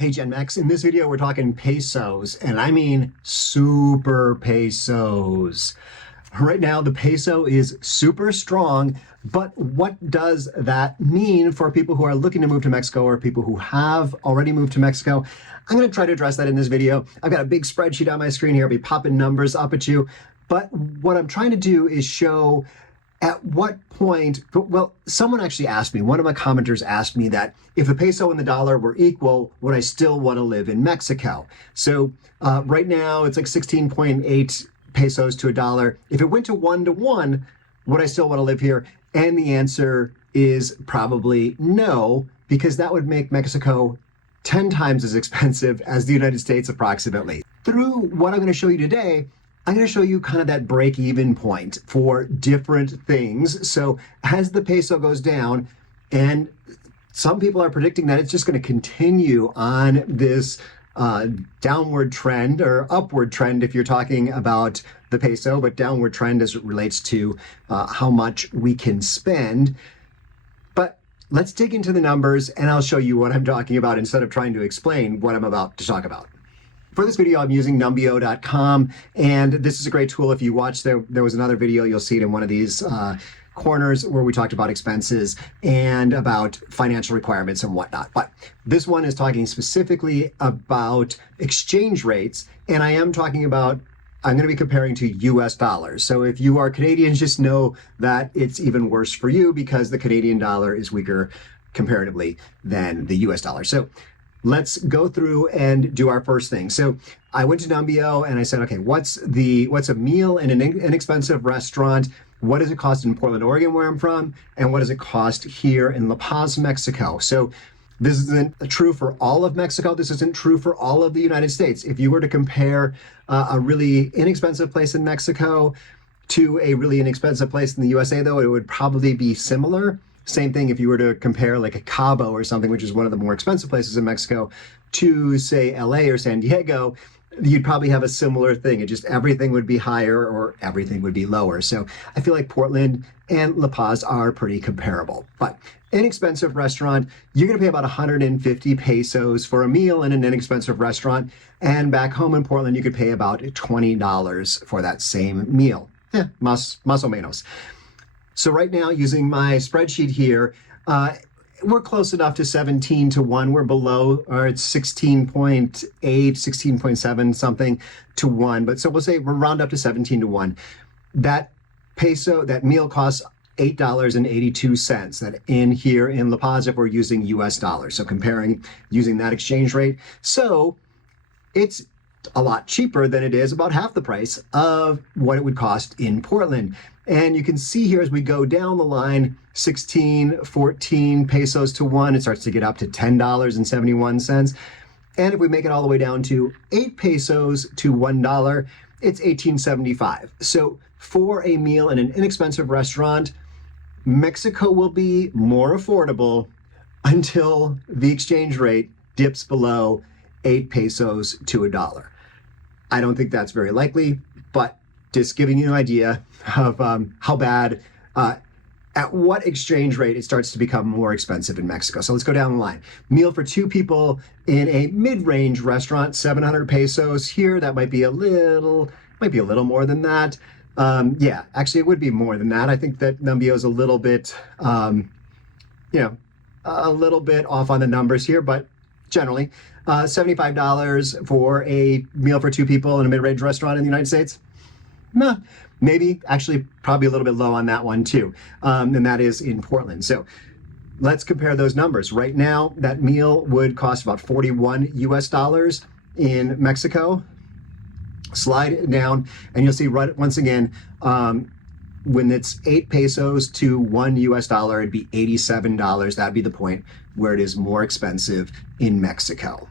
Hey Gen Max, in this video we're talking pesos, and I mean super pesos. Right now the peso is super strong, but what does that mean for people who are looking to move to Mexico or people who have already moved to Mexico? I'm going to try to address that in this video. I've got a big spreadsheet on my screen here. I'll be popping numbers up at you, but what I'm trying to do is show at what point, well, someone actually asked me, one of my commenters asked me that if the peso and the dollar were equal, would I still want to live in Mexico? So right now it's like 16.8 pesos to a dollar. If it went to 1-to-1, would I still want to live here? And the answer is probably no, because that would make Mexico 10 times as expensive as the United States approximately. Through what I'm going to show you today, I'm going to show you kind of that break-even point for different things. So as the peso goes down, and some people are predicting that it's just going to continue on this downward trend or upward trend if you're talking about the peso, but downward trend as it relates to how much we can spend. But let's dig into the numbers and I'll show you what I'm talking about instead of trying to explain what I'm about to talk about. For this video, I'm using numbeo.com, and this is a great tool. If you watch, there was another video, you'll see it in one of these corners where we talked about expenses and about financial requirements and whatnot. But this one is talking specifically about exchange rates, and I am talking about, I'm going to be comparing to US dollars. So if you are Canadian, just know that it's even worse for you because the Canadian dollar is weaker comparatively than the US dollar. So let's go through and do our first thing. So I went to Numbeo and I said, okay, what's a meal in an inexpensive restaurant? What does it cost in Portland, Oregon, where I'm from? And what does it cost here in La Paz, Mexico? So this isn't true for all of Mexico. This isn't true for all of the United States. If you were to compare a really inexpensive place in Mexico to a really inexpensive place in the USA, though, it would probably be similar. Same thing if you were to compare like a Cabo or something, which is one of the more expensive places in Mexico, to say LA or San Diego, you'd probably have a similar thing. It just everything would be higher or everything would be lower. So I feel like Portland and La Paz are pretty comparable. But inexpensive restaurant, you're going to pay about 150 pesos for a meal in an inexpensive restaurant. And back home in Portland, you could pay about $20 for that same meal. Más o menos. So right now, using my spreadsheet here, we're close enough to 17-to-1. We're below, or it's 16.8, 16.7 something to 1. But so we'll say we'll round up to 17-to-1. That peso, that meal costs $8.82. That in here in La Paz, if we're using US dollars. So comparing using that exchange rate. So it's a lot cheaper than it is, about half the price of what it would cost in Portland. And you can see here as we go down the line, 16, 14 pesos to 1, it starts to get up to $10.71. And if we make it all the way down to 8 pesos to $1, it's $18.75. So for a meal in an inexpensive restaurant, Mexico will be more affordable until the exchange rate dips below 8 pesos to a dollar. I don't think that's very likely, but just giving you an idea of how bad, at what exchange rate it starts to become more expensive in Mexico. So let's go down the line. Meal for 2 people in a mid-range restaurant, 700 pesos. Here, that might be a little more than that. Yeah, actually, it would be more than that. I think that Numbeo is a little bit, a little bit off on the numbers here, but generally, $75 for a meal for 2 people in a mid-range restaurant in the United States? Nah, maybe, actually, probably a little bit low on that one too, and that is in Portland. So let's compare those numbers. Right now, that meal would cost about 41 US dollars in Mexico. Slide it down, and you'll see right once again, when it's 8 pesos to 1 US dollar, it'd be $87. That'd be the point where it is more expensive in Mexico.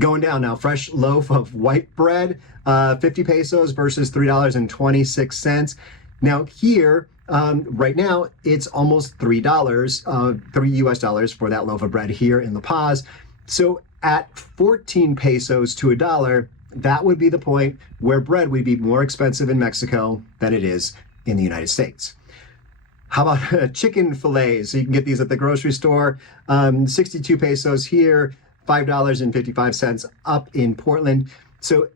Going down now, fresh loaf of white bread, 50 pesos versus $3.26. Now here, right now, it's almost $3, 3 US dollars for that loaf of bread here in La Paz. So at 14 pesos to a dollar, that would be the point where bread would be more expensive in Mexico than it is in the United States. How about chicken fillets? So you can get these at the grocery store. 62 pesos here, $5.55 up in Portland. So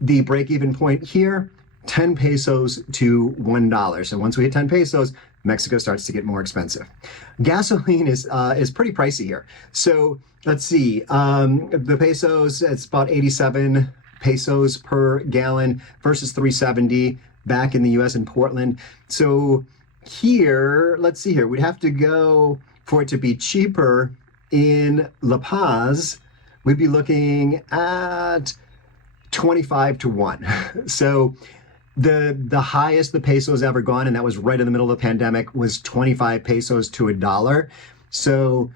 the break-even point here, 10 pesos to $1. So once we hit 10 pesos, Mexico starts to get more expensive. Gasoline is pretty pricey here. So let's see, the pesos, it's about 87 pesos per gallon versus 370 back in the US in Portland. So here, let's see here, we'd have to go for it to be cheaper in La Paz. We'd be looking at 25 to 1. So the highest the peso has ever gone, and that was right in the middle of the pandemic, was 25 pesos to $1. So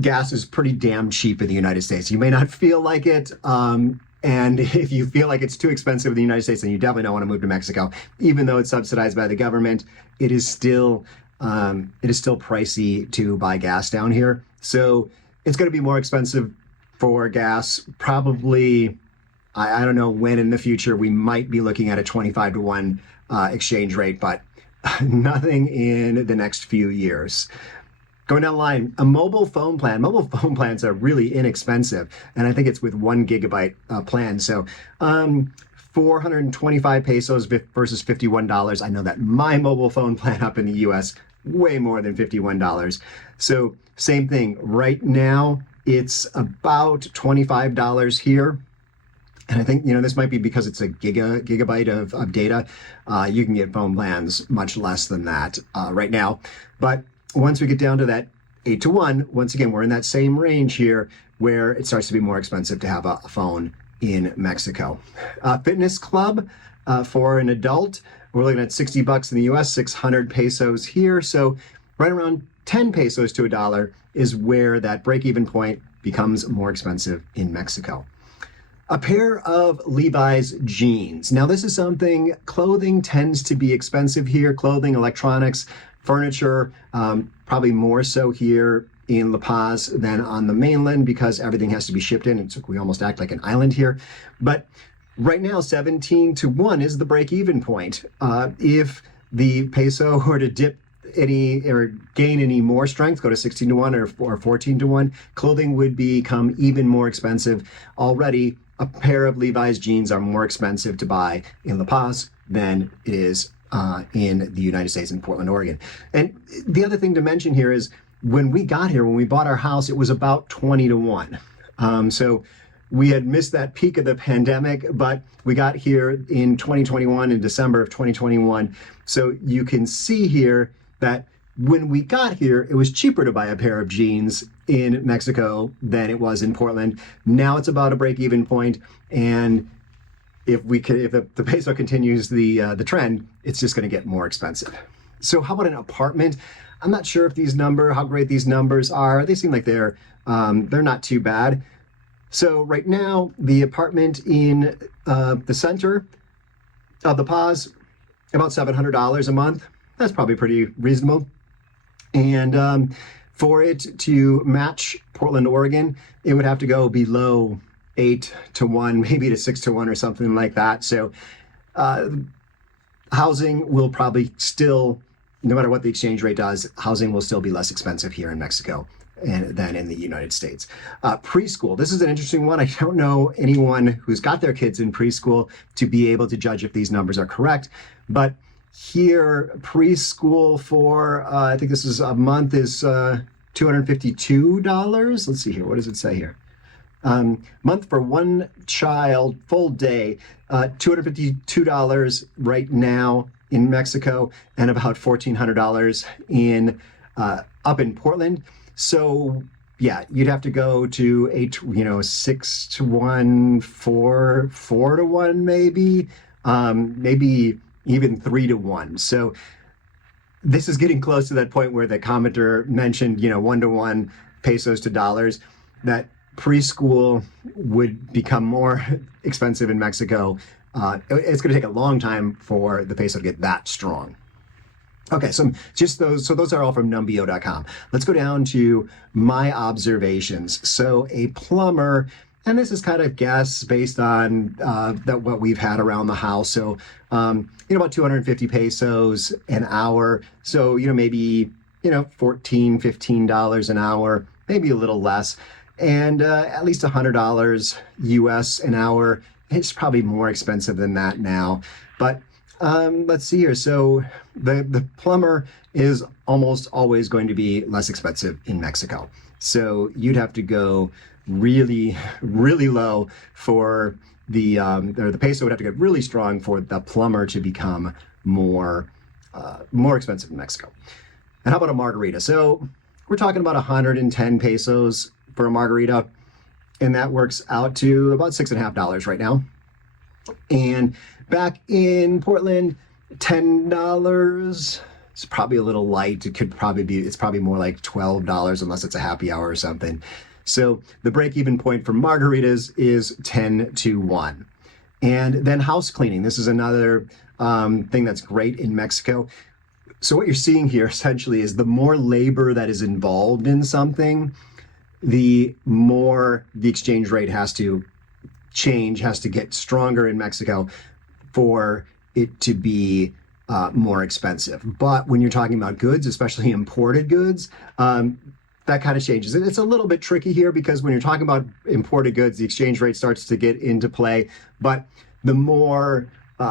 gas is pretty damn cheap in the United States. You may not feel like it, and if you feel like it's too expensive in the United States, then you definitely don't want to move to Mexico. Even though it's subsidized by the government, it is still pricey to buy gas down here. So it's going to be more expensive for gas. Probably, I don't know when in the future we might be looking at a 25 to 1 exchange rate, but nothing in the next few years. Going down the line, a mobile phone plan. Mobile phone plans are really inexpensive, and I think it's with 1 gigabyte plan. So 425 pesos versus $51. I know that my mobile phone plan up in the US, way more than $51. So same thing, right now it's about $25 here. And I think, this might be because it's a gigabyte of data. You can get phone plans much less than that right now. But once we get down to that 8 to 1, once again, we're in that same range here where it starts to be more expensive to have a phone in Mexico. Fitness club for an adult, we're looking at $60 in the US, 600 pesos here. So right around 10 pesos to $1 is where that break-even point becomes more expensive in Mexico. A pair of Levi's jeans. Now this is something, clothing tends to be expensive here. Clothing, electronics, furniture, probably more so here in La Paz than on the mainland because everything has to be shipped in. We almost act like an island here. But right now, 17 to 1 is the break-even point. If the peso were to dip any or gain any more strength, go to 16 to 1 or 14 to 1, clothing would become even more expensive. Already, a pair of Levi's jeans are more expensive to buy in La Paz than it is in the United States, in Portland, Oregon. And the other thing to mention here is when we got here, when we bought our house, it was about 20 to 1. So we had missed that peak of the pandemic, but we got here in 2021, in December of 2021. So you can see here that when we got here, it was cheaper to buy a pair of jeans in Mexico than it was in Portland. Now it's about a break-even point, and if the peso continues the trend, it's just going to get more expensive. So how about an apartment? I'm not sure if how great these numbers are. They seem like they're not too bad. So right now, the apartment in the center of the Paz, about $700 a month. That's probably pretty reasonable. And for it to match Portland, Oregon, it would have to go below 8 to 1, maybe to 6 to 1 or something like that. So housing will probably still, no matter what the exchange rate does, housing will still be less expensive here in Mexico than in the United States. Preschool, this is an interesting one. I don't know anyone who's got their kids in preschool to be able to judge if these numbers are correct, but here, preschool for, I think this is a month, is $252. Let's see here, what does it say here? Month for one child, full day, $252 right now in Mexico, and about $1,400 up in Portland. So yeah, you'd have to go to 6 to 1, 4 to 1, maybe even 3 to 1. So this is getting close to that point where the commenter mentioned, 1 to 1 pesos to dollars, that preschool would become more expensive in Mexico. It's going to take a long time for the peso to get that strong. Okay, so those are all from numbeo.com. Let's go down to my observations. So a plumber, and this is kind of guess based on what we've had around the house. So, about 250 pesos an hour. So, maybe, $14, $15 an hour, maybe a little less. and at least $100 US an hour. It's probably more expensive than that now. But let's see here. So the plumber is almost always going to be less expensive in Mexico. So you'd have to go really, really low for or the peso would have to get really strong for the plumber to become more expensive in Mexico. And how about a margarita? So we're talking about 110 pesos for a margarita, and that works out to about $6.50 right now. And back in Portland, $10. It's probably a little light. It's probably more like $12 unless it's a happy hour or something. So the break-even point for margaritas is 10 to 1. And then house cleaning. This is another thing that's great in Mexico. So what you're seeing here essentially is the more labor that is involved in something, the more the exchange rate has to change, has to get stronger in Mexico for it to be more expensive. But when you're talking about goods, especially imported goods, that kind of changes. And it's a little bit tricky here because when you're talking about imported goods, the exchange rate starts to get into play. But the more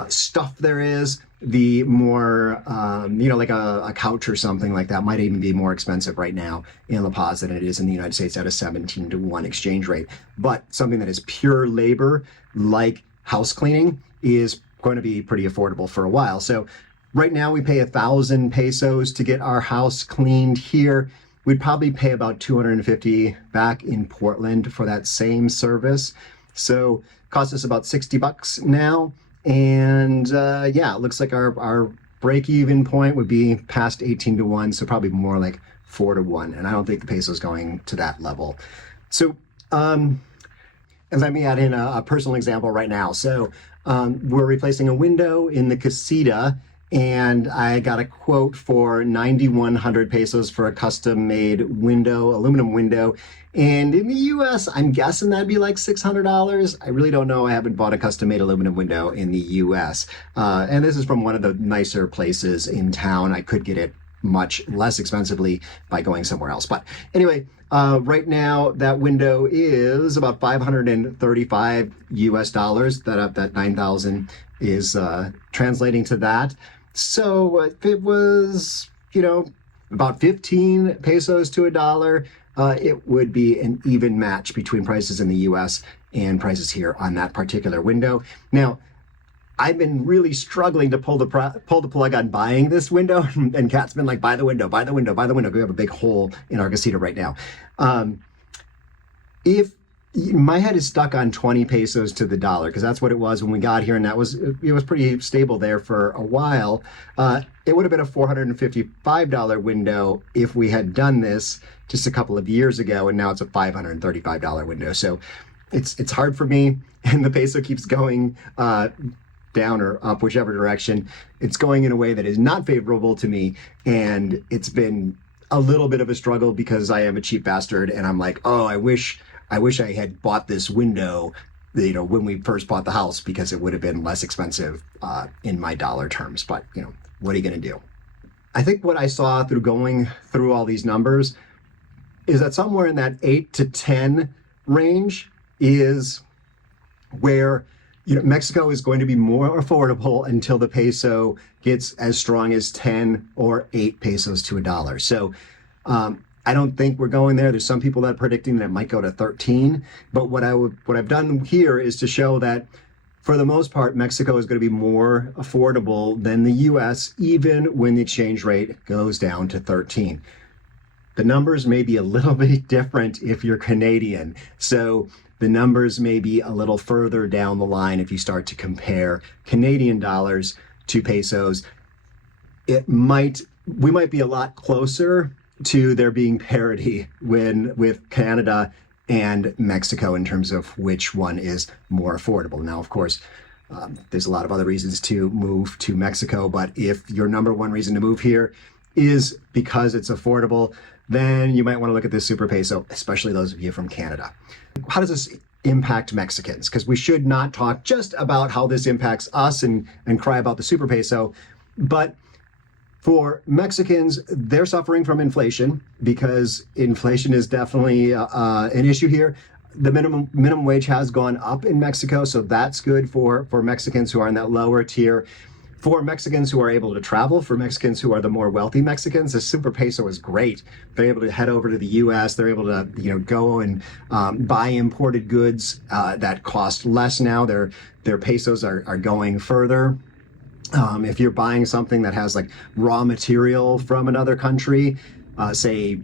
stuff there is, the more, like a couch or something like that might even be more expensive right now in La Paz than it is in the United States at a 17 to 1 exchange rate. But something that is pure labor, like house cleaning, is going to be pretty affordable for a while. So right now we pay 1,000 pesos to get our house cleaned here. We'd probably pay about 250 back in Portland for that same service. So it costs us about $60 now. And it looks like our break-even point would be past 18 to 1, so probably more like 4 to 1. And I don't think the peso is going to that level. So let me add in a personal example right now. So we're replacing a window in the casita, and I got a quote for 9,100 pesos for a custom-made window, aluminum window. And in the US, I'm guessing that'd be like $600. I really don't know. I haven't bought a custom-made aluminum window in the US. And this is from one of the nicer places in town. I could get it much less expensively by going somewhere else. But anyway, right now that window is about 535 US dollars. That 9,000 is translating to that. So if it was, about 15 pesos to $1, it would be an even match between prices in the US and prices here on that particular window. Now, I've been really struggling to pull the plug on buying this window, and Kat's been like, buy the window, buy the window, buy the window. We have a big hole in our casita right now. If my head is stuck on 20 pesos to the dollar, because that's what it was when we got here, and it was pretty stable there for a while. It would have been a $455 window if we had done this just a couple of years ago, and now it's a $535 window. So it's hard for me, and the peso keeps going down or up, whichever direction. It's going in a way that is not favorable to me, and it's been a little bit of a struggle because I am a cheap bastard, and I'm like, oh, I wish I had bought this window, when we first bought the house, because it would have been less expensive in my dollar terms. But, what are you going to do? I think what I saw through going through all these numbers is that somewhere in that 8 to 10 range is where Mexico is going to be more affordable until the peso gets as strong as 10 or 8 pesos to $1. So I don't think we're going there. There's some people that are predicting that it might go to 13. But what I've done here is to show that for the most part, Mexico is going to be more affordable than the US, even when the exchange rate goes down to 13. The numbers may be a little bit different if you're Canadian. So the numbers may be a little further down the line if you start to compare Canadian dollars to pesos. We might be a lot closer to there being parity with Canada and Mexico in terms of which one is more affordable. Now, of course, there's a lot of other reasons to move to Mexico, but if your number one reason to move here is because it's affordable, then you might want to look at this super peso, especially those of you from Canada. How does this impact Mexicans? Because we should not talk just about how this impacts us and cry about the super peso, but For Mexicans, they're suffering from inflation because inflation is definitely an issue here. The minimum wage has gone up in Mexico, so that's good for Mexicans who are in that lower tier. For Mexicans who are able to travel, for Mexicans who are the more wealthy Mexicans, the super peso is great. They're able to head over to the U.S. They're able to, go and buy imported goods that cost less now. Their pesos are going further. If you're buying something that has like raw material from another country, say,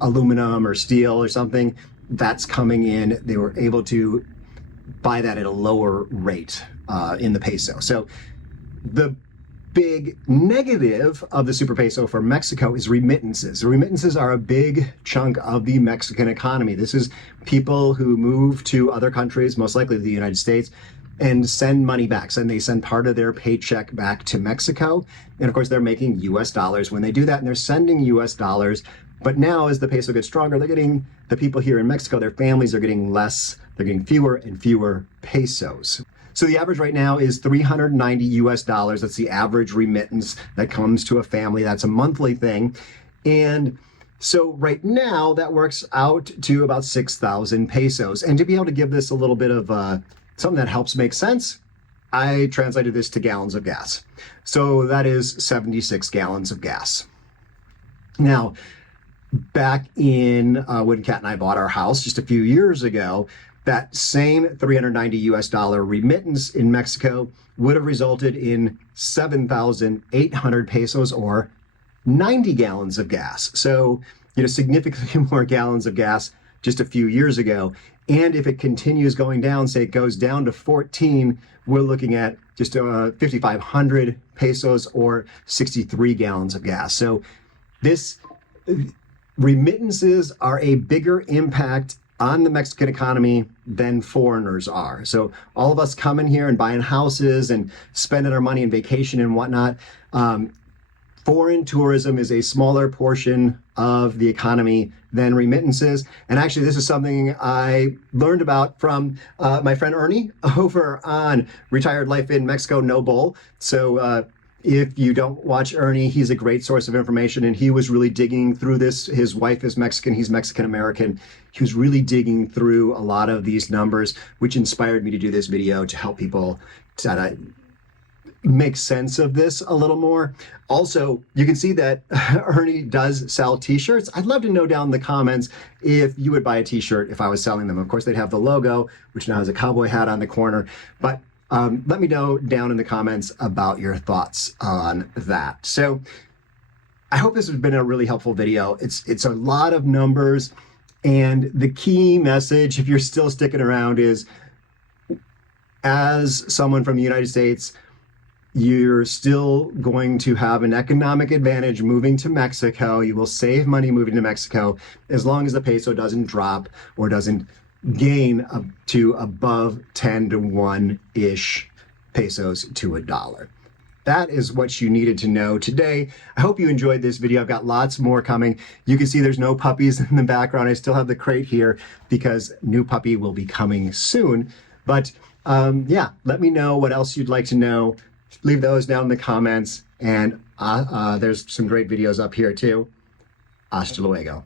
aluminum or steel or something, that's coming in. They were able to buy that at a lower rate in the peso. So the big negative of the super peso for Mexico is remittances. Remittances are a big chunk of the Mexican economy. This is people who move to other countries, most likely the United States, and send money back. And they send part of their paycheck back to Mexico. And of course, they're making US dollars when they do that, and they're sending US dollars. But now as the peso gets stronger, the people here in Mexico, their families are getting less, they're getting fewer and fewer pesos. So the average right now is $390 US. That's the average remittance that comes to a family. That's a monthly thing. And so right now that works out to about 6,000 pesos. And to be able to give this a little bit of something that helps make sense, I translated this to gallons of gas. So that is 76 gallons of gas. Now, back in when Kat and I bought our house just a few years ago, that same $390 US remittance in Mexico would have resulted in 7,800 pesos or 90 gallons of gas. So, significantly more gallons of gas just a few years ago. And if it continues going down, say it goes down to 14, we're looking at just 5,500 pesos or 63 gallons of gas. So remittances are a bigger impact on the Mexican economy than foreigners are. So all of us coming here and buying houses and spending our money on vacation and whatnot, foreign tourism is a smaller portion of the economy than remittances. And actually, this is something I learned about from my friend Ernie over on Retired Life in Mexico, No Bull. So if you don't watch Ernie, he's a great source of information, and he was really digging through this. His wife is Mexican, he's Mexican-American. He was really digging through a lot of these numbers, which inspired me to do this video to help people to make sense of this a little more. Also, you can see that Ernie does sell t-shirts. I'd love to know down in the comments if you would buy a t-shirt if I was selling them. Of course, they'd have the logo, which now has a cowboy hat on the corner, but let me know down in the comments about your thoughts on that. So I hope this has been a really helpful video. It's a lot of numbers, and the key message, if you're still sticking around, is as someone from the United States, you're still going to have an economic advantage moving to Mexico. You will save money moving to Mexico as long as the peso doesn't drop or doesn't gain up to above 10 to 1-ish pesos to a dollar. That is what you needed to know today. I hope you enjoyed this video. I've got lots more coming. You can see there's no puppies in the background. I still have the crate here because new puppy will be coming soon. But yeah, let me know what else you'd like to know. Leave those down in the comments. And there's some great videos up here too. Hasta luego.